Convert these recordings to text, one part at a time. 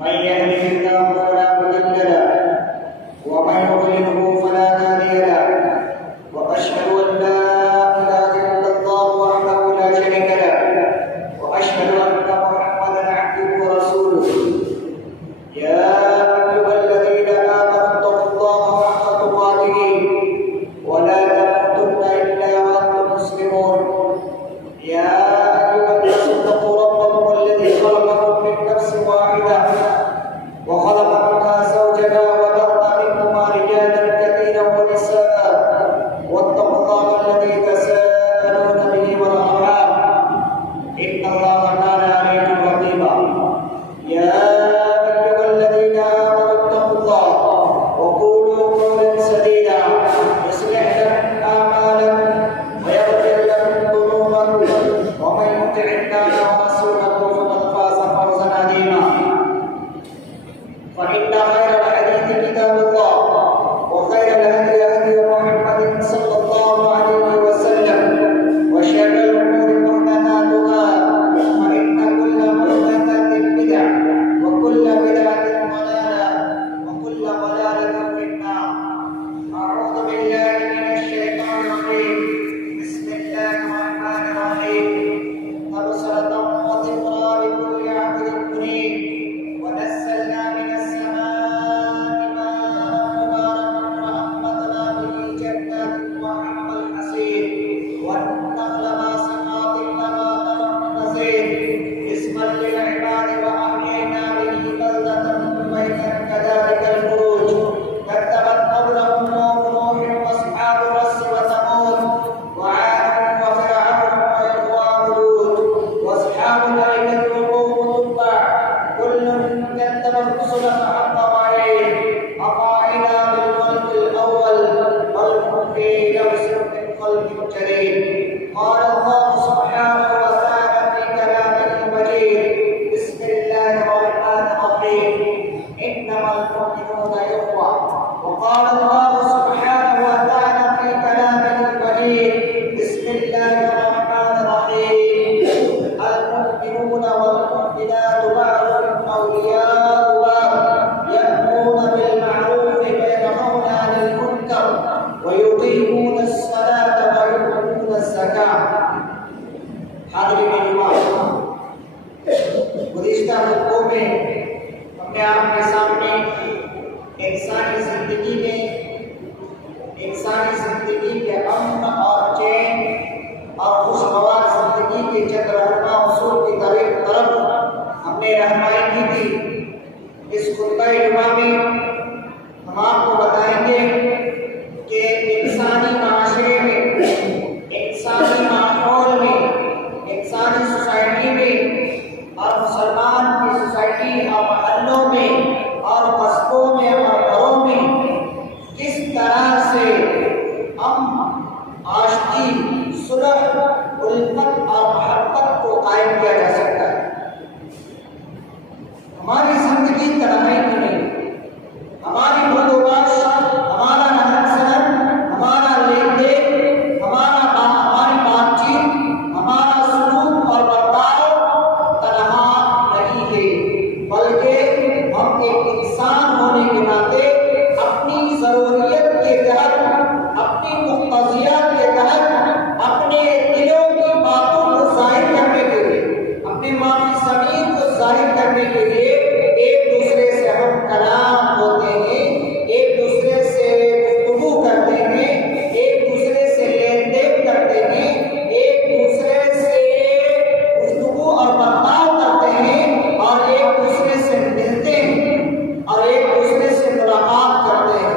من يهده الله فلا مضل له ومن يضلله فلا هادي له واشهد ان لا اله الا الله وحده لا شريك له واشهد ان محمدا عبده ورسوله يا ايها الذين امنوا اتقوا الله حق تقاته ولا تموتن الا وانتم مسلمون يا ايها الناس اتقوا ربكم الذي خلقكم من نفس واحده وخلق منها زوجها وبث منهما رجالا كثيرا ونساء واتقوا الله الذي تساءلون به والارحام ان الله كان عليكم رقيبا يا ايها الذين امنوا اتقوا الله وقولوا قولا سديدا يصلح لكم اعمالكم ويغفر لكم ذنوبكم ومن يطع الله ورسوله فقد فاز فوزا عظيما فإن خير الحديث كتاب الله وخير الهدي هدي محمد صلى الله عليه وسلم وشر الأمور محدثاتها فإن كل محدثة بدعة وكل بدعة ضلالة وكل ضلالة في النار أعوذ بالله من الشيطان الرجيم بسم الله الرحمن الرحيم تبصرة وذكرى لكل عبد منيب ونزلنا من السماء ماء مباركا وأنبتنا به جنات وحب الحصيد والنخل باسقات لها طلع نضيد اسما للعباد وأحيينا به بلدة ميتا كذلك الخروج كذبت قبلهم قوم نوح وأصحاب الرس وثمود وعاد وفرعون وإخوان لوط وأصحاب الأيكة وقوم تبع كل كذب الرسل فحق وعيد أطاعنا بالخلق الأول بل هم في لبس من خلق جديد قال الله سبحانه وتعالى في كلامه المجيد بسم الله الرحمن الرحيم إنما المؤمنون إخوة وقال الله سبحانه وتعالى في كلامه المجيد بسم الله الرحمن الرحيم المؤمنون والمؤمنات بعضهم أولياء بعض يأمرون بالمعروف وينهون عن المنكر ويقيمون الصلاة ويؤتون الزكاة. حاضرین اجماع، گزشتہ خطبوں میں ہم نے آپ کے سامنے انسانی زندگی کے امن اور چین اور خوشگوار زندگی کے چند رہنما اصول کی طرف ہم نے رہنمائی کی تھی۔ اس خطبہ جمعہ میں ہم آپ کو بتائیں گے کہ انسانی معاشرے میں، انسانی ماحول میں، انسانی سوسائٹی میں اور مسلمان کی سوسائٹی اور محلوں میں اور قصبوں میں اور گھروں میں کس طرح سے آشتی، صلح، الفت اور محبت کو قائم کیا جا سکتا ہے۔ ہماری زندگی تنہائی کی نہیں، ہماری بندوبست، ہمارا رہن سہن، ہمارا لین دین، ہماری بات چیت، ہمارا سلوک اور برتاؤ تنہا نہیں ہے، بلکہ ہم ایک انسان ہونے کے ناطے اپنی ضروریت کے تحت، اپنی مقتضیات کے تحت، اپنے دلوں کی باتوں کو ظاہر کرنے کے لیے، اپنے ماضی ضمیر کو ظاہر کرنے کے لیے ایک دوسرے سے ہم کلام ہوتے ہیں، ایک دوسرے سے گفتگو کرتے ہیں، ایک دوسرے سے لین دین کرتے ہیں، ایک دوسرے سے گفتگو اور برتاؤ کرتے ہیں اور ایک دوسرے سے ملتے ہیں اور ایک دوسرے سے ملاقات کرتے ہیں۔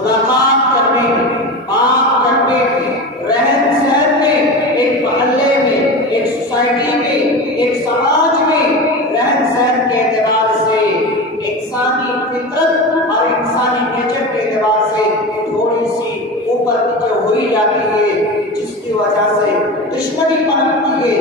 ملاقات کرنے میں، بات کرنے میں، رہن سہن میں، ایک محلے میں، ایک سوسائٹی میں، ایک سماج میں رہن سہن کے اعتبار سے، انسانی فطرت اور انسانی نیچر کے اعتبار سے تھوڑی سی اوپر نیچے ہوئی جاتی ہے، جس کی وجہ سے دشمنی پنپتی ہے،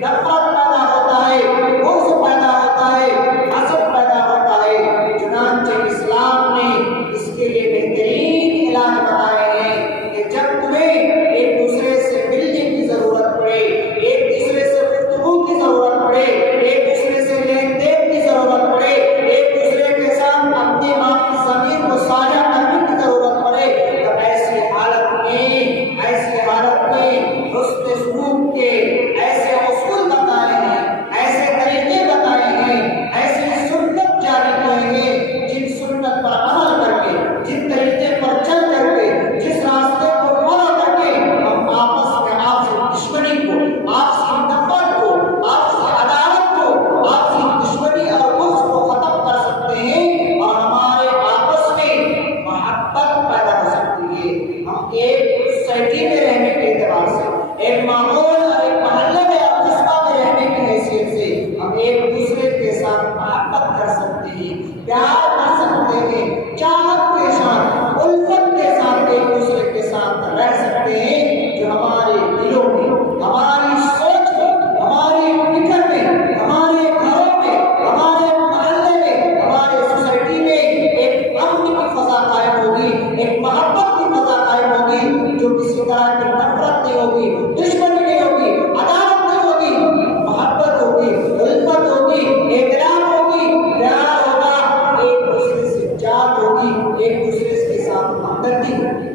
نفرت پیدا ہوتا ہے، بغض پیدا ہوتا ہے، حسد پیدا ہوتا ہے۔ چنانچہ اسلام نے اس کے لیے بہترین علاج بتائے ہیں کہ جب تمہیں ایک دوسرے سے ملنے کی ضرورت پڑے، ایک دوسرے ماحول اور ایک محلے میں اور قصبہ میں رہنے کی حیثیت سے ہم ایک دوسرے کے ساتھ محبت کر سکتے ہیں، پیار کر سکتے ہیں، چاہت کے ساتھ، الفت کے ساتھ ایک دوسرے کے ساتھ رہ سکتے ہیں، جو ہمارے دلوں میں، ہماری سوچ میں، ہماری فکر میں، ہمارے گھروں میں، ہمارے محلے میں، ہمارے سوسائٹی میں ایک امن کی فضا قائم ہوگی، ایک محبت کی فضا قائم ہوگی، جو کسی طرح کی نفرت نہیں ہوگی، دشمنی نہیں ہوگی، عداوت نہیں ہوگی، محبت ہوگی، الفت ہوگی، احترام ہوگی، پیار ہوگا، ایک دوسرے سے جات ہوگی، ایک دوسرے کے ساتھ ہمدردی ہوگی۔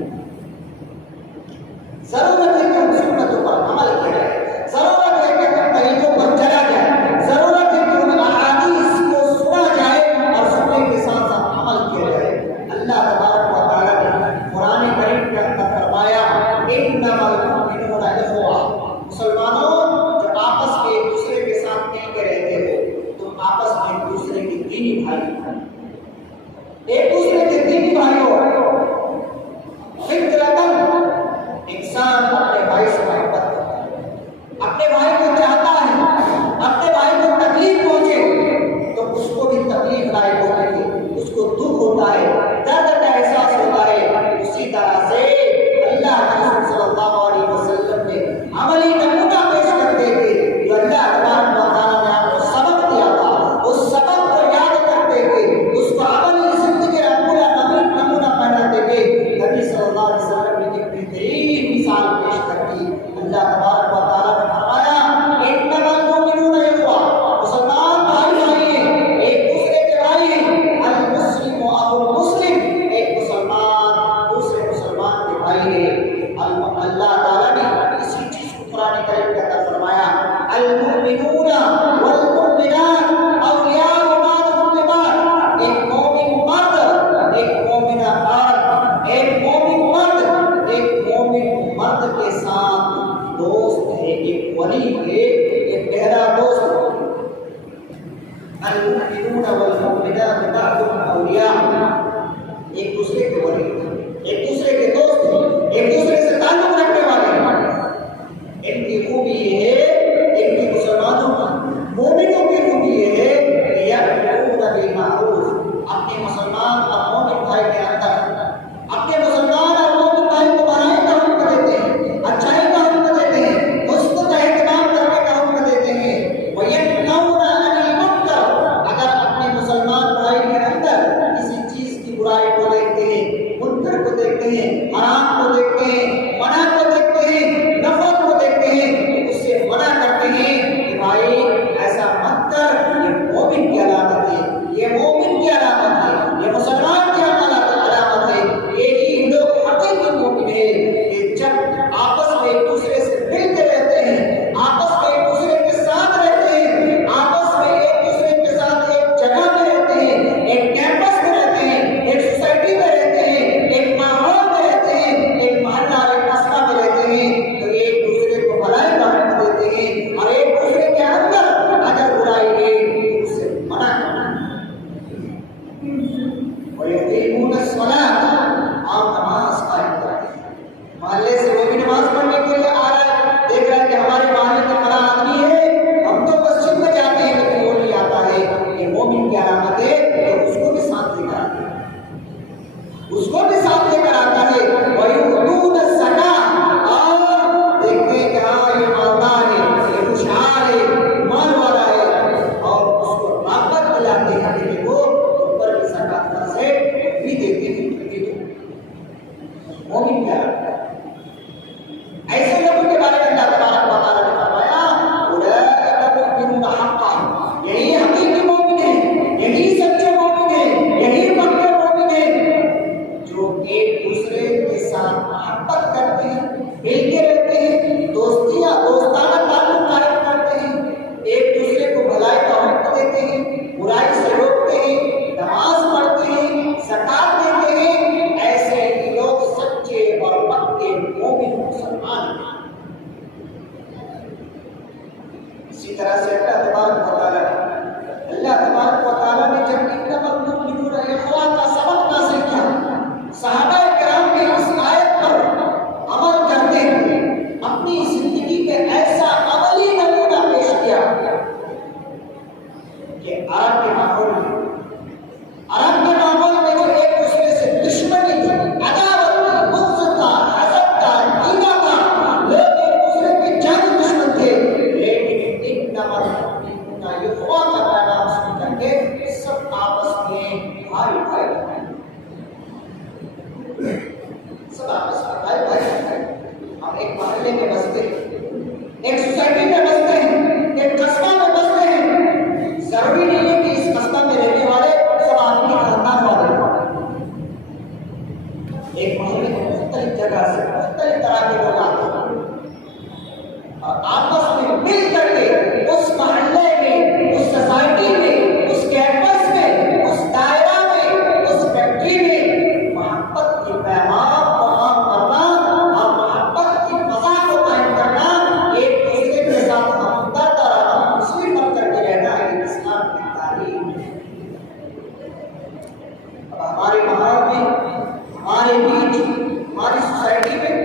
ضرورت ہے کہ ہم سنتوں پر عمل کریں، ضرورت ہے کہ ہم طریقوں پر چلا جائے، ضرورت ہے کہ ان احادیث کو سنا جائے اور سننے کے ساتھ ساتھ عمل کیا جائے۔ اللہ تبارک و تعالیٰ نے قرآن کریم کے اندر فرمایا انما المؤمنون اخوہ، مسلمانوں جو آپس میں ایک دوسرے کے ساتھ مل کے رہتے ہو، تم آپس میں ایک دوسرے کے دینی بھائی، ایک دوسرے کے دینی بھائی ہو۔ فطرتاً انسان اپنے بھائی سے محبت کرتا ہے، اپنے بھائی کو چاہتا ہے، اپنے بھائی کو تکلیف پہنچے تو اس کو بھی تکلیف لائق ہوتی ہے، اس کو دکھ ہوتا ہے، درد کا احساس ہوتا ہے۔ اسی طرح سے اللہ کے رسول صلی اللہ علیہ وسلم نے عملی نمونہ پیش کرتے تھے، جو اللہ تبارک و تعالیٰ نے آپ کو سبق دیا تھا، اس سبق کو یاد کرتے تھے، اس کو عملی زندگی کا نمونہ بناتے تھے۔ نبی صلی اللہ علیہ وسلم نے ایک بہترین مثال پیش کر دی۔ اللہ تبارک و تعالیٰ نے فرمایا انما المؤمنون اخوہ، مسلمان بھائی بھائی ہیں، ایک دوسرے کے بھائی ہیں۔ المسلم اخو المسلم، ایک مسلمان دوسرے مسلمان کے بھائی ہیں۔ اللہ تعالیٰ نے اسی چیز کو قرآن کریم کے اندر فرمایا المؤمنون والمؤمنات اولیاء بعضهم لبعض، ایک مومن مرد، ایک مومنہ عورت، ایک مومن مرد کے ساتھ دوست ہے، ایک ولی ہے، ایک گہرا دوست۔ المؤمنون والمؤمنات بعضهم اولیاء، ایک دوسرے کے ولی، ایک دوسرے کے دوست، ایک دوسرے سے تعلق رکھنے والے۔ ان کی خوبی یہ ہے، ان کی مسلمانوں مومنوں کی خوبی یہ ہے کہ یأمرون بالمعروف، اپنے مسلمان اور مومن بھائی کے اندر اپنے مسلمان اور مومن بھائی کو بھلائی کا حکم دیتے ہیں، اچھائی کا حکم دیتے ہیں، حسن کا اہتمام کرنے کا حکم دیتے ہیں۔ وَيَنْهَوْنَ عَنِ الْمُنكَرِ، اگر اپنے مسلمان بھائی کے اندر کسی چیز کی برائی کو دیکھتے ہیں، منکر کو دیکھتے ہیں، حرام کو دیکھتے ہیں، منع کو دیکھتے ہیں، نفرت کو دیکھتے ہیں، اس سے منع کرتے ہیں کہ بھائی ایسا مت کر، یہ مومن کی علامت ہے، یہ مومن کی علامت ہے، یہ مسلمان کی علامت ہے۔ یہی لوگ حقیقی مومن ہیں کہ جب آپس میں ایک دوسرے سے ملتے رہتے ہیں، آپس میں ایک دوسرے کے ساتھ رہتے ہیں، آپس میں ایک دوسرے کے ساتھ ایک جگہ میں رہتے ہیں، ایک کیمپس میں رہتے ہیں، ایک سوسائٹی میں رہتے ہیں، ایک ماحول میں رہتے ہیں، ایک محلہ ایک قصبہ میں رہتے ہیں، تو ایک دوسرے کو بھلائی کا حکم دیتے ہیں اور ایک دوسرے کے اندر اگر برائی ہے تو اس سے منع کرنا۔ وَيُقِيمُونَ الصَّلَاةَ، اور نماز قائم کرتے ہیں۔ محلے سے وہ بھی نماز پڑھنے کے لیے آ رہا ہے، دیکھ رہا ہے کہ ہمارے محلے میں فلاں آدمی ہے، ہم تو مسجد میں جاتے ہیں لیکن وہ نہیں آتا ہے، یہ مومن کی علامت ہے، تو اس کو بھی ساتھ لے کر آتا ہے، اس کو بھی ساتھ لے کر آتا ہے۔ وَيُؤْتُونَ الزَّكَاةَ، اور دیکھتے ہیں کہ ہاں یہ مالدار ہے، یہ خوشحال ہے، مال والا ہے، اور اس کو رغبت دلاتے ہیں کہ وہ اوپر کی زکات کا سے بھی دیتے ہیں، مومن کیا ہے؟ ایسے لوگوں کے بارے میں اللہ تبارک و تعالیٰ نے فرمایا اولئک مؤمنون حقا، یہی حقیقی مومن ہیں، یہی سچے مومن ہیں، یہی پکے مومن ہیں، جو ایک دوسرے کے ساتھ محبت کرتے ہیں، مل کے رہتے ہیں، دوستانہ تعلق قائم کرتے ہیں، ایک دوسرے کو بھلائی کا حکم دیتے ہیں، برائی سے روکتے ہیں، نماز پڑھتے ہیں، زکات دیتے ہیں۔ ایسے ہی لوگ سچے اور پکے مومن مسلمان ہیں۔ اسی طرح سے اللہ تبارک و تعالیٰ نے جب انما المؤمنون اخوہ کا سبق نازل کیا، صحابہ کرام کی اس آیت پر عمل کرتے ہوئے اپنی زندگی ایک سوسائٹی میں بستے ہیں، ایک قصبہ میں بستے ہیں، ضروری نہیں ہے کہ اس قصبہ میں رہنے والے سب آپ کے خاندان والے ایک محلے میں مختلف جگہ سے مختلف طرح کے لوگ آتے ہیں اور آپس میں مل کر کے اس محلے میں، اس سوسائٹی میں، اس کیمپس میں، اس دائرہ میں، اس فیکٹری میں محبت کی پیغام کو عام کرنا اور محبت کی فضا کو قائم کرنا، ایک دوسرے کے ساتھ ہمدرد اور ہمنصیب بن کر کے رہنا ہے اسلام کی تعلیم ہے۔ اب ہمارے ماحول میں، ہمارے بیچ، ہماری سوسائٹی میں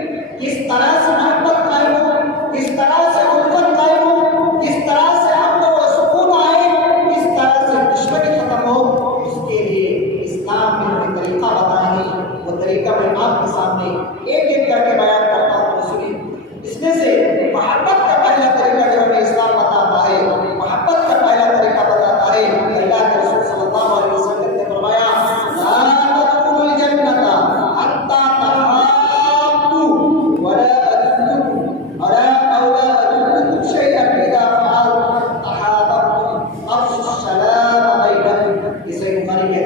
کس طرح سے محبت قائم ہو، کس طرح سے الفت قائم ہو، کس طرح سے امن و سکون آئے، کس طرح سے دشمنی ختم ہو، اس کے لیے اسلام نے ہمیں طریقہ بتایا ہے۔ وہ طریقہ میں آپ کے سامنے ایک ایک کر کے بیان کرتا ہوں، سنیں۔ اس میں سے محبت کا پہلا طریقہ جو ہمیں اسلام بتاتا ہے، محبت کا پہلا طریقہ بتاتا ہے، اللہ کے رسول صلی اللہ علیہ وسلم نے فرمایا لا تدخلوا الجنة حتى تحابوا ولا أدلكم شيئا إذا فعلتم تحاببتم أفشوا السلام بينكم۔ یہ صحیح بخاری کی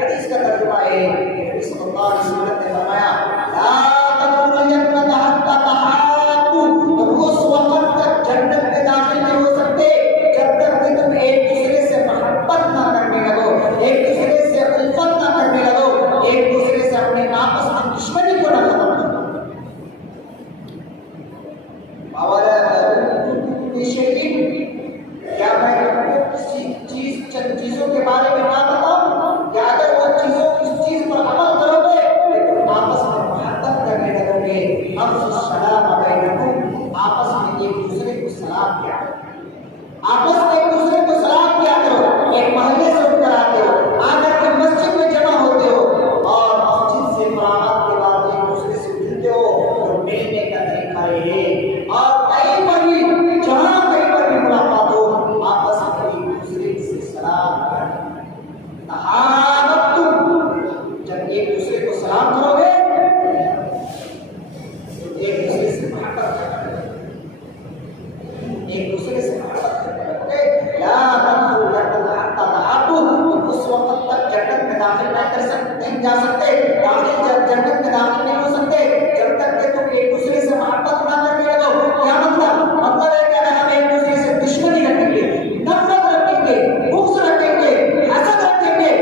حدیث کا ترجمہ ہے۔ نبی صلی اللہ علیہ وسلم نے فرمایا لا تدخلوا الجنة حتى تحابوا، تم اس وقت تک جنت میں داخل نہیں ہو سکتے جب تک کہ تم ایک دوسرے سے محبت نہ کرنے لگو، ایک دوسرے سے الفت نہ کرنے لگو، ایک دوسرے سے اپنے آپس میں دشمنی کو نہ ختم کرو۔ کیا میں کسی چند چیزوں کے بارے میں نہ بتاؤں کہ اگر وہ چیزوں اس چیز پر عمل کرو گے تو آپس میں محبت کرنے لگو گے۔ افشوا السلام بینکم، آپس میں ایک دوسرے کو سلام کیا کرو، آپس میں ایک دوسرے کو سلام کیا کرو۔ ایک محلے سے اٹھ کر آتے ہو، آ کر کے مسجد میں جمع ہوتے ہو اور مسجد سے فراغت کے بعد ایک دوسرے سے ملتے ہو، اور ملنے کا طریقہ یہ ہے۔ اور کہیں پر بھی، جہاں کہیں پر بھی ملاقات ہو، آپس میں ایک دوسرے سے سلام کرو۔ تحاببتم، جب ایک دوسرے کو سلام کرو گے تو ایک دوسرے سے محبت کرو گے، ایک دوسرے سے محبت کرو گے۔ لا تدخلوا الجنة حتى تحابوا، اس وقت تک جنت میں داخل نہیں جا سکتے، جنت میں داخل نہیں ہو سکتے جب تک کہ تم ایک دوسرے سے محبت نہ کرنے لگو۔ کیا مطلب؟ مطلب ہے کہ اگر ہم ایک دوسرے سے دشمنی رکھیں گے، نفرت رکھیں گے، بغض رکھیں گے، حسد رکھیں گے،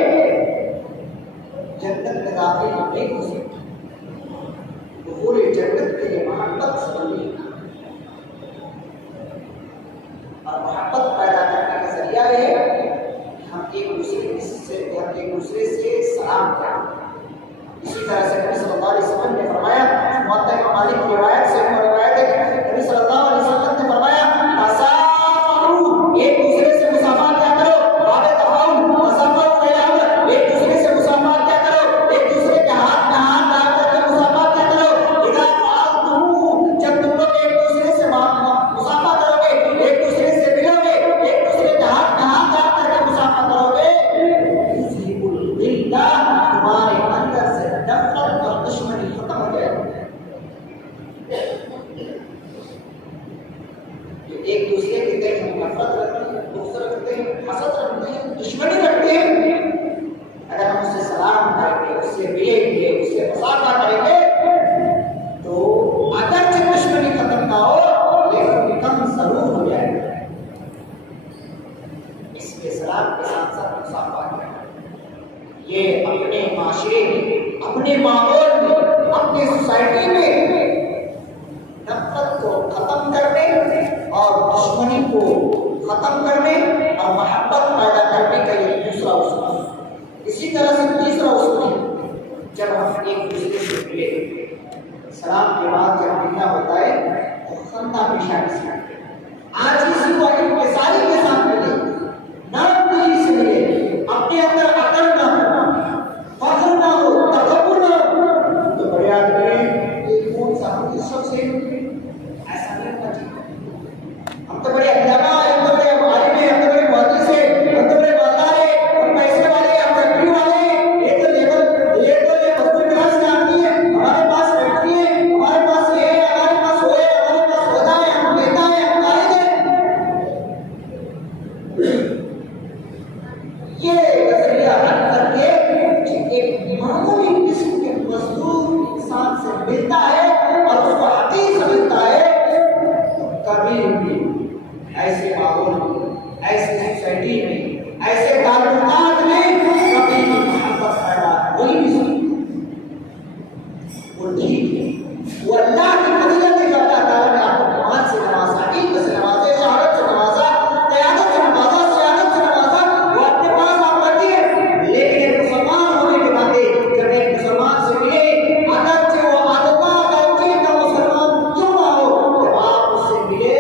جنت میں داخل نہیں ہو سکتے۔ دخول جنت کے لیے محبت ضروری ہے، اور محبت پیدا کرنے کا ذریعہ ہے ہم ایک دوسرے سے سلام کریں۔ اسی طرح سے نبی صلی اللہ علیہ وسلم نے فرمایا، موطا امام مالک کی روایت سے روایت ہے کہ نبی صلی اللہ علیہ وسلم نے فرمایا تسامحوا، ایک دوسرے سے مسامحہ کیا کرو، باب تفاؤل تسامحوا فی الامر، ایک دوسرے سے مسامحہ کیا کرو، ایک دوسرے کے ہاتھ میں ہاتھ ڈال کر کے مسامحہ کیا کرو۔ اذا فعلتموه، جب تم لوگ ایک دوسرے سے مسامحہ کرو گے، ایک دوسرے سے ملو گے، ایک دوسرے کے ہاتھ میں ہاتھ ڈال کر کے مسامحہ کرو گے، یذهب الغلہ، تمہارے اندر سے نفرت اور دشمنی ختم ہو جائے گی۔ ایک دوسرے کے دل میں نفرت رکھتے ہیں، بغض رکھتے ہیں، حسد رکھتے ہیں، دشمنی رکھتے ہیں، اگر ہم اس سے سلام کریں گے، اس سے ملیں گے، اس سے مصافحہ کریں گے تو اگرچہ دشمنی ختم نہ ہو لیکن کم ضرور ہو جائے گا۔ اس کے سلام کے ساتھ ساتھ مصافحہ کریں، یہ اپنے معاشرے میں، اپنے ماحول میں، اپنے سوسائٹی میں نفرت کو ختم کرنے اور دشمنی کو ختم کرنے اور محبت پیدا کرنے کا یہ دوسرا اصول ہے۔ اسی طرح سے تیسرا اصول ہے، جب ہم ایک دوسرے سے ملے، سلام کے بعد جب ملنا ہوتا ہے تو خندہ پیشانی سے کرتے ہیں، آج کسی کو انکساری کے ساتھ ملے، نرم دلی سے ملے، اپنے اندر اکڑ نہ ہو، فخر نہ ہو، تکبر نہ ہو، تو بڑے آدمی ایک کون سا ہم اس شخص سے ایسا نہیں ہونا چاہیے۔ ہم تو بڑے علامہ ہیں، ہم تو بڑے عالم ہیں، ہم تو بڑے محدث ہیں، ہم تو بڑے مالدار ہیں، ہم پیسے والے ہیں، ہم فیکٹری والے ہیں، یہ تو مزدور کلاس کے آدمی ہیں، ہمارے پاس فیکٹری ہے، ہمارے پاس یہ ہے، ہمارے پاس وہ ہے، ہمارے پاس وہ کبھی بھی ایسے ماحول میں، ایسی سوسائٹی میں، ایسے تعلقات میں کبھی بھی محبت پیدا کوئی بھی سکتی وہ ٹھیک ہے، وہ اللہ کی فضیلت ہے جو اللہ تعالیٰ نے آپ کو قرآن سے نوازا، علم سے نوازا، شہادت سے نوازا، قیادت سے نوازا، سیادت سے نوازا، وہ اپنے پاس آپ رکھتی ہے۔ لیکن ایک مسلمان ہونے کے ناطے جب ایک مسلمان سے ملے، اگرچہ وہ آدھا درجے کا مسلمان کیوں نہ ہو، جب آپ اس سے ملے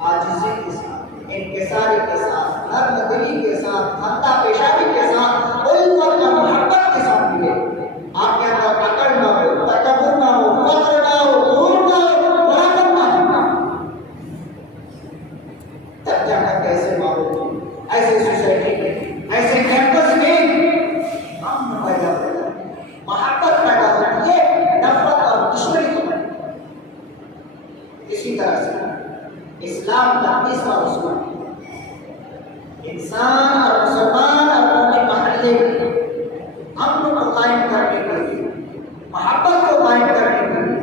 عاجزی کے ساتھ، انکساری کے ساتھ، نرم دلی کے ساتھ، خندہ پیشانی کے ساتھ، الفت اور محبت کے ساتھ ملے، آپ کے اندر اکڑ نہ ہو، تکبر نہ ہو، فخر نہ ہو، غرور نہ ہو، بڑاپن نہ ہو، تب جا کر ایسے ماحول میں، ایسے سوسائٹی میں، ایسے کیمپس میں امن پیدا ہوتا ہے، محبت پیدا ہوتی ہے، نفرت اور دشمنی کو نہیں۔ اسی طرح سے اسلام کا تیسرا اصول انسان اور مسلمان اور اپنے محلے میں امن کو قائم کرنے کے لیے، محبت کو قائم کرنے کے لیے،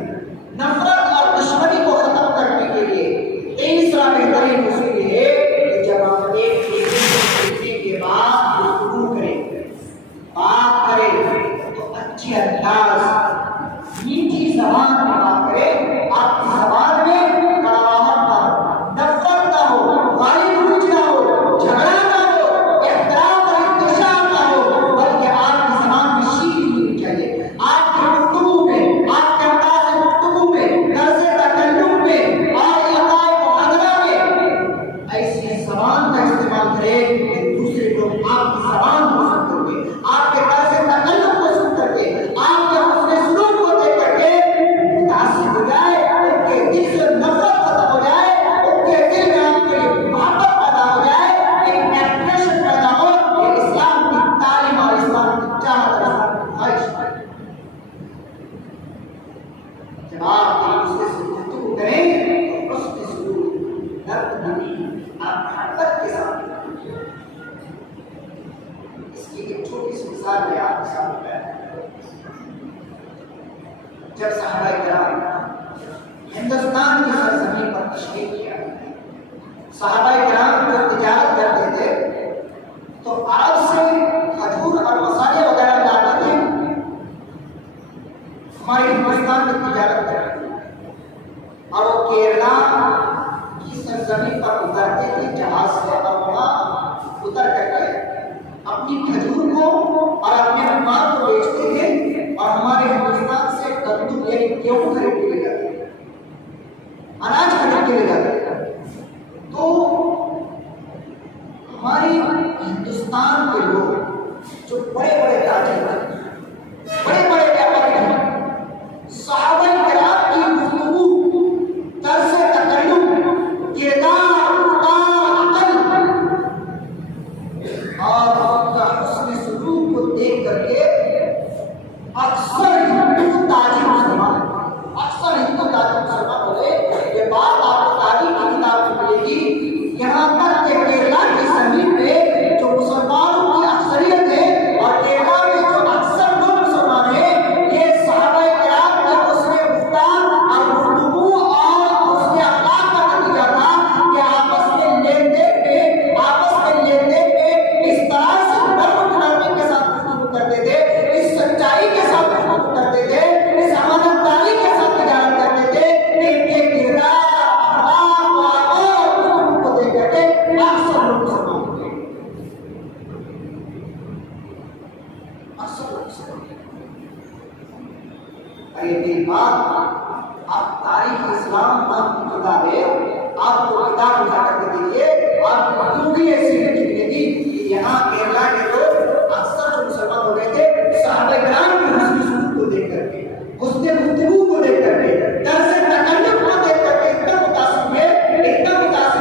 نفرت اور دشمنی کو ختم کرنے کے لیے تیسرا بہترین اصول یہ ہے کہ جب ہم ایک دوسرے سے ملنے کے بعد گفتگو کریں، بات کریں تو اچھے انداز، میٹھی زبان میں بات کریں، آپ کی زبان میں کڑواہٹ نہ ہو، نفرت نہ ہو، گالی گلوچ نہ ہو، جھگڑا نہ ہو، احترام اور احتشام نہ ہو، بلکہ آپ کی زبان میں شیرینی ہونی چاہیے۔ آپ کی گفتگو میں، آپ کے انداز گفتگو میں، طرز تکلم میں اور ادائے محاورہ میں ایسی زبان کا استعمال کریں کہ دوسرے لوگ آپ کی زبان کو سن کر کے، آپ کے طرز تکلم کو سن کر کے، آپ کے حسن سلوک کو دیکھ کر کے متاثر ہو جائے، ان کے دل سے نفرت ختم ہو جائے، ان کے دل میں آپ کے لیے محبت پیدا ہو جائے، ایک ایپریشن پیدا ہو کہ اسلام کی تعلیم اور اسلام کی چاہت اور اسلام کی خواہش ہے۔ جب آپ ایک دوسرے سے گفتگو کریں تو حسن سلوک، نرم دلی، آپ محبت کے ساتھ کریں۔ اس کی ایک چھوٹی سی مثال میں آپ کے سامنے بیان کروں۔ جب صحابہ کرام ہندوستان کی سرزمین پر تشریف کیا، صحابہ کرام جو تجارت کرتے تھے تو عرب سے کھجور اور مسالے وغیرہ لاتے تھے، ہمارے ہندوستان میں تجارت کرتے تھے، اور وہ کیرلا کی سرزمین پر اترتے تھے جہاز سے، اور وہاں اتر کر کے اپنی کھجور کو اور اپنے مال کو بیچتے تھے، اور ہمارے ہندوستان سے گندم یعنی گیہوں خرید کے لے جاتے تھے، اناج خرید کے لے جاتے تھے۔ تو ہمارے ہندوستان کے لوگ جو بڑے بڑے تاجر ہیں، بڑے بڑے ویاپاری ہیں، صحابہ کرام کی گفتگو، طرز تکلم، کردار، عقل اور ان کا حسن سلوک کو دیکھ کر کے اکثر ہندو تاجر مسلمان بولے یہ بات آپ کو تاریخ کی کتاب میں ملے گی، یہاں تک کہ کیرلا کی زمین پہ جو مسلمانوں کی اکثریت ہے اور کیرلا میں جو اکثر لوگ مسلمان ہیں، یہ صحابہ کرام کے حسن گفتار اور گفتگو اور حسن اخلاق کا نتیجہ تھا کہ آپس میں لین دین میں اس طرح سے نرمی کے ساتھ گفتگو کرتے تھے، اس سچائی کے ساتھ گفتگو کرتے تھے، اس امانت داری کے ساتھ تجارت کرتے تھے، ان کے کردار، اخلاق اور گفتگو کو دیکھ کر کے اکثر لوگ مسلمان ہو گئے، اکثر لوگ مسلمان ہو گئے۔ اور یہ بات آپ تاریخ اسلام نام کی کتاب ہے، آپ کو کتاب اٹھا کر کے دیکھیے، آپ کو خوبی ایسی ملے گی کہ یہاں کیرلا کے لوگ اکثر جو مسلمان ہو گئے تھے صحابہ کرام کے حسن سلوک کو دیکھ کر کے، حسن گفتگو کو دیکھ کر کے، طرز تکلم کو دیکھ کر کے اتنا متاثر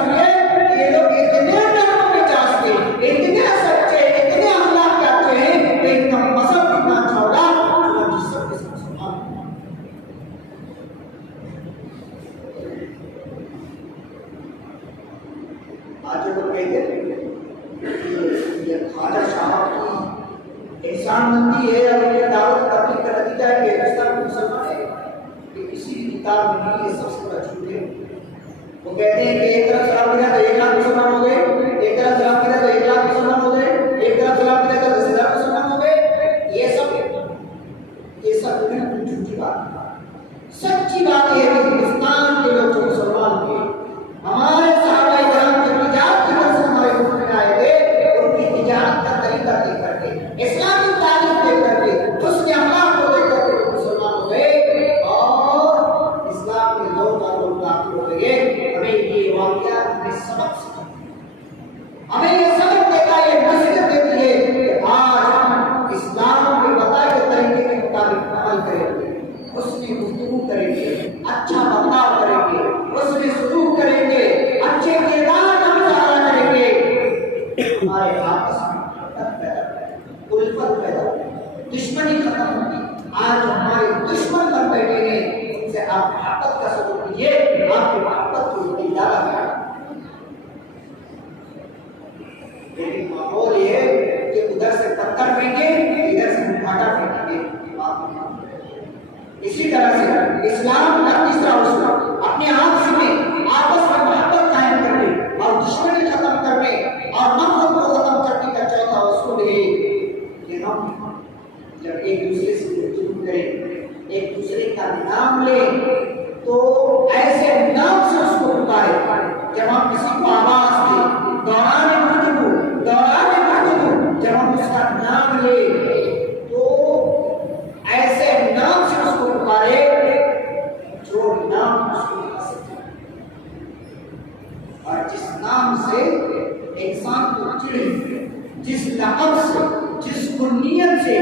ہوئے کہ یہ لوگ اتنے نرم مزاج کے، اتنے سچے، اتنے اخلاق کے اچھے ہیں کہ ان کا مذہب کتنا اچھا ہوگا، وہ جسم کے ساتھ مسلمان ہیں۔ آج جو لوگ کہتے ہیں کہ یہ خواجہ صاحب کی احسان مندی ہے اور یہ دعوت تبلیغ کا نتیجہ ہے کہ ہندوستان میں مسلمان ہے، کہ کسی بھی کتاب میں نہیں، یہ سب سے بڑا جھوٹ ہے۔ واقعات میں سبق سکھاتا ہے، ہمیں یہ سبق دیتا ہے، یہ نصیحت دیتی ہے کہ آج ہم اسلام کے بتائے گئے طریقے کے مطابق عمل کریں گے، اس میں گفتگو کریں گے، اچھا برتاؤ کریں گے، اس میں سلوک کریں گے، اچھے کردار کا مظاہرہ کریں گے، ہمارے آپس میں محبت پیدا ہوگی، الفت پیدا ہوگی، دشمنی ختم ہوگی۔ آج جو ہمارے دشمن بن بیٹھے ہیں ان سے آپ محبت کا سلوک کیجیے، آپ کی محبت کو زیادہ کریں۔ لیکن ماحول یہ ہے کہ ادھر سے پتھر پھینکے، ادھر سے کانٹا پھینکیں گے۔ اسی طرح سے اسلام کا تیسرا اصول اپنے آپ سے آپس میں محبت قائم کرنے اور دشمنی ختم کرنے اور نفرت کو ختم کرنے کا چوتھا اصول ہے کہ ہم جب ایک دوسرے سے گفتگو کریں، ایک دوسرے کا نام لیں تو ایسے نام سے اس کو پکارے، جب ہم کسی کو آواز دیں دوران گفتگو جب ہم اس کا نام لیں تو ایسے نام سے اس کو پکارے جو نام اس کو پسند ہے، اور جس نام سے انسان کو چڑھے، جس لقب سے، جس کنیت سے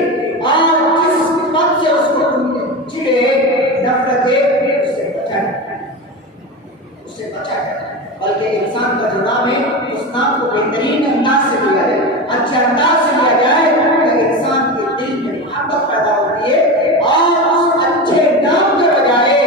اور جس صفت سے اس کو چڑھے، نفرت ہے اس سے بچا ہے، بلکہ انسان کا جو نام ہے اس نام کو بہترین انداز سے لیا جائے، اچھے انداز سے لیا جائے تو انسان کے دل میں محبت پیدا ہوتی ہے، اور اس اچھے نام کے بجائے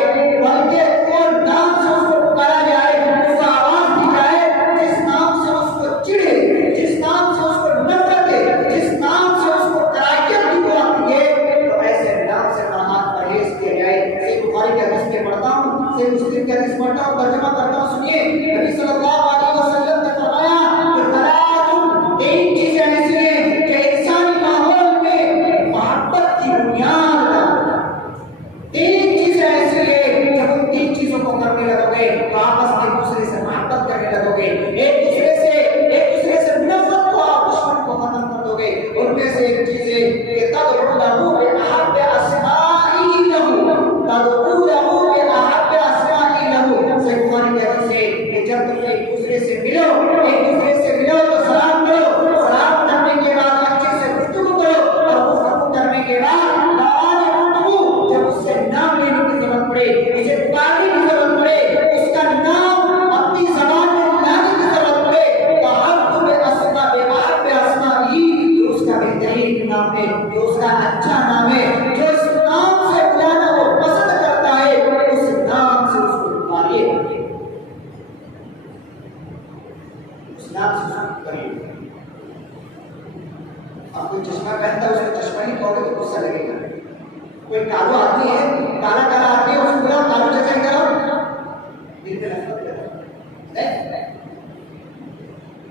بلکہ اور نام سے اس کو پکارا جائے، اس کو آواز دی جائے جس نام سے اس کو چڑھے، جس نام سے اس کو نفرت ہے، جس نام سے اس کو کرائیت کی دعا کی ہے، تو ایسے نام سے نہایت پرہیز کیا جائے۔ صحیح بخاری کا حدیث میں پڑھتا ہوں، صحیح مسلم کا حدیث پڑھتا ہوں، ترجمہ کرتا ہوں، سنیے نبی صلی اللہ علیہ وسلم نے فرمایا کہ تین چیزیں ایسی ہیں کہ انسانی ماحول میں محبت کی بنیاد ڈالتا ہے۔ تین چیزیں ایسی ہیں جب ان تین چیزوں کو کرنے لگو گے تو آپس میں ایک دوسرے سے محبت کرنے لگو گے، ایک دوسرے سے نفرت کو اور دشمن کو ختم کر دو گے۔ ان میں سے ایک چیز ہے کہ تدعو له بأحب أسمائه له، تدعو له بأحب أسمائه له۔ صحیح بخاری کی حدیث ہے کہ جب تم ایک دوسرے سے ملو تو سلام کرو، سلام کرنے کے بعد اچھے سے گفتگو کرو، اور گفتگو کرنے کے بعد جب اس سے نام لینے کی ضرورت پڑے، اسے پکارنے کی ضرورت پڑے، اس کا نام اپنی زبان میں لانے کی ضرورت پڑے تو اس کا بہترین نام ہے، جو اس کا اچھا نام ہے، جو اس نام سے بلانا وہ پسند کرتا ہے، اس نام سے اس کو پکاریے، اس نام سے اس کو پکاریے۔ اب کوئی چشمہ پہنتا ہے، اس کو چشمہ نہیں کھولے تو غصہ لگے گا۔ کوئی کالو آدمی ہے، کالا آدمی ہے، اس کو بلاؤ کالو چچا کرو، دل میں نفرت پیدا ہوتی ہے۔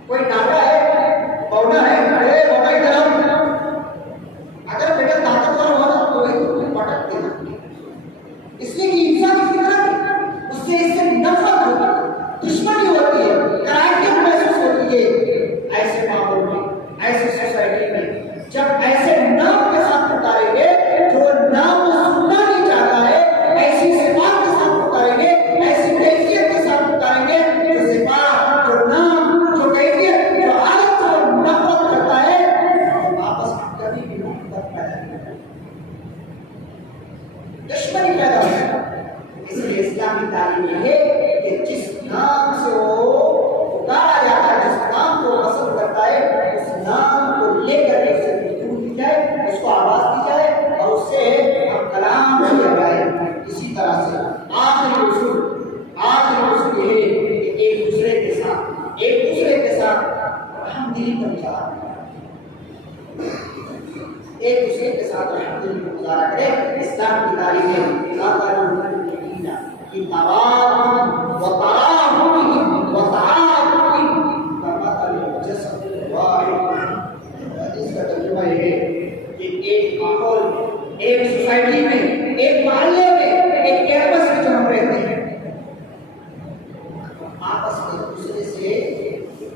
کوئی ناٹا ہے، پاؤڈر ہے، موبائل کرو، اگر بیٹا طاقتور ہوا تو کوئی پٹک دینا، اس لیے کہ انسان کی فطرت ہے، اس سے نفرت ہوتی ہے، دشمنی ہوتی ہے، کرائیت محسوس ہوتی ہے۔ ایسے ماحول میں، ایسے سوسائٹی میں جب ایسے نام کے ساتھ پکاریں گے جو نام کو سننا نہیں چاہتا ہے، ایسی صفات کے ساتھ پکاریں گے، ایسی کیفیت کے ساتھ پکاریں گے، جو صفات، جو نام، جو کیفیت، جو عادت کو نفرت کرتا ہے، تو آپس میں کبھی بھی محبت پیدا نہیں ہوتی، دشمنی پیدا ہوتی ہے۔ اس لیے اسلامی تعلیم یہ ہے کہ جس نام سے وہ پکارا جاتا ہے، جس نام کو پسند کرتا ہے، اس نام کو لے کر کے اسے گفتگو کی جائے، اس کو آواز دی جائے اور اس سے کلام کیا جائے۔ اسی طرح سے آخری اصول یہ ہے کہ ایک دوسرے کے ساتھ رحمدلی کا مظاہرہ کریں، ایک دوسرے کے ساتھ رحمدلی کا مظاہرہ کریں۔ اسلام کی تعلیم ہے کہ تواضع وتراحم وتعاطف كمثل الجسد الواحد۔ اس کا ترجمہ یہ ہے کہ ایک ماحول، ایک سوسائٹی میں، ایک محلے میں، ایک کیمپس میں جو ہم رہتے ہیں، آپس میں ایک دوسرے سے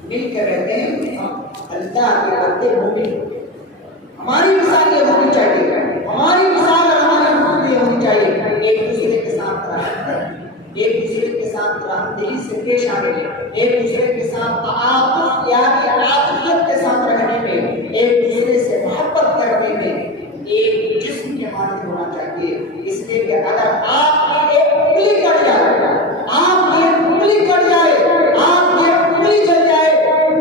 مل کے رہتے ہیں، ہم اللہ کے بندے مومن، ہماری مثال یہ ہونی چاہیے، ہماری مثال ہماری یہ ہونی چاہیے، ایک دوسرے کے ساتھ رہنا، ایک دوسرے کے ساتھ رہنا ہم دلی سے پیش آنے میں، ایک دوسرے کے ساتھ تعاطف یعنی عاطفیت کے ساتھ رہنے میں، ایک دوسرے سے محبت کرنے میں ایک جسم کے مانند ہونا چاہیے. اس لیے کہ اگر آپ کی ایک انگلی کٹ جائے، آپ کی ایک انگلی کٹ جائے، آپ کی ایک انگلی جل جائے،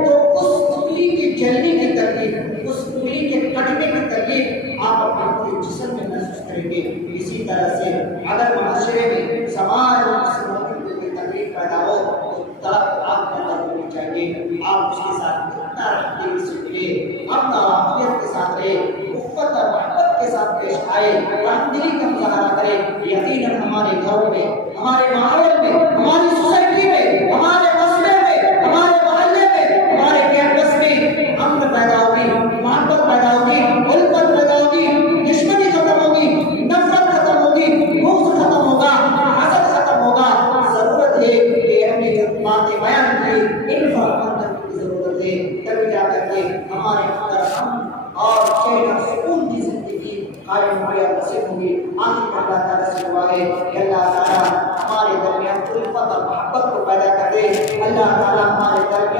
تو اس انگلی کی جلنے کی تکلیف، اس انگلی کے کٹنے کی تکلیف آپ اپنے پورے جسم میں محسوس کریں گے. اسی طرح سے اگر معاشرے میں سماج اور مسلمانوں کو کوئی تکلیف پیدا ہو تو طرف آپ پیدا ہونی چاہیے. آپ اس کے ساتھ اتنا رحمدلی سے ملے، اپنا عافیت کے ساتھ رہے، محبت اور محبت کے ساتھ پیش آئے، رحمدلی کا مظاہرہ کرے. یقیناً ہمارے گھروں میں، ہمارے ماحول میں، ہماری سوسائٹی میں، ہمارے قصبے میں، ہمارے محلے میں، ہمارے کیمپس میں امن پیدا ہوگی، محبت پیدا ہوگی، الفت پیدا ہوگی، دشمنی ختم ہوگی، نفرت ختم ہوگی، بغض ختم ہوگا، حسد ختم ہوگا. ضرورت ہے کہ ہم نے جو باتیں بیان کی ان پر عمل کرنے کی ضرورت ہے، تبھی جا کر کے ہمارے اندر امن اور چین اور سکون کی زندگی قائم ہوگی اور نصیب ہوگی. آخر اللہ تعالیٰ سے دعا ہے کہ اللہ تعالیٰ ہمارے درمیان الفت اور محبت کو پیدا کر دے. اللہ تعالیٰ ہمارے درمیان